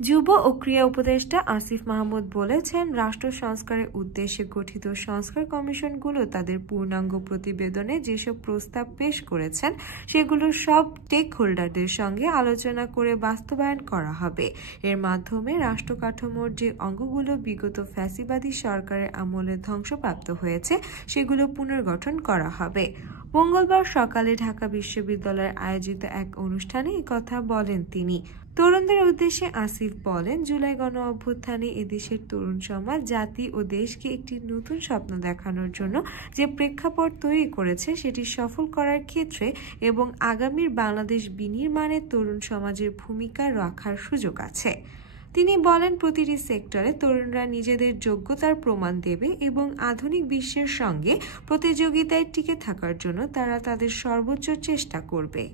যুব ও ক্রীড়া উপদেষ্টা আসিফ মাহমুদ বলেছেন, রাষ্ট্র সংস্কারের উদ্দেশ্যে গঠিত সংস্কার কমিশনগুলো তাদের পূর্ণাঙ্গ প্রতিবেদনে যেসব প্রস্তাব পেশ করেছেন সেগুলো সব স্টেক হোল্ডারদের সঙ্গে আলোচনা করে বাস্তবায়ন করা হবে। এর মাধ্যমে রাষ্ট্র কাঠামোর যে অঙ্গগুলো বিগত ফ্যাসিবাদী সরকারের আমলে ধ্বংসপ্রাপ্ত হয়েছে সেগুলো পুনর্গঠন করা হবে। মঙ্গলবার সকালে ঢাকা বিশ্ববিদ্যালয়ের আয়োজিত এক অনুষ্ঠানে একথা বলেন তিনি। তরুণদের উদ্দেশ্যে আসিফ বলেন, জুলাই গণ অভ্যুত্থানে এদেশের তরুণ সমাজ জাতি ও দেশকে একটি নতুন স্বপ্ন দেখানোর জন্য যে প্রেক্ষাপট তৈরি করেছে সেটি সফল করার ক্ষেত্রে এবং আগামীর বাংলাদেশ বিনির্মাণে তরুণ সমাজের ভূমিকা রাখার সুযোগ আছে। তিনি বলেন, প্রতিটি সেক্টরে তরুণরা নিজেদের যোগ্যতার প্রমাণ দেবে এবং আধুনিক বিশ্বের সঙ্গে প্রতিযোগিতায় টিকে থাকার জন্য তারা তাদের সর্বোচ্চ চেষ্টা করবে।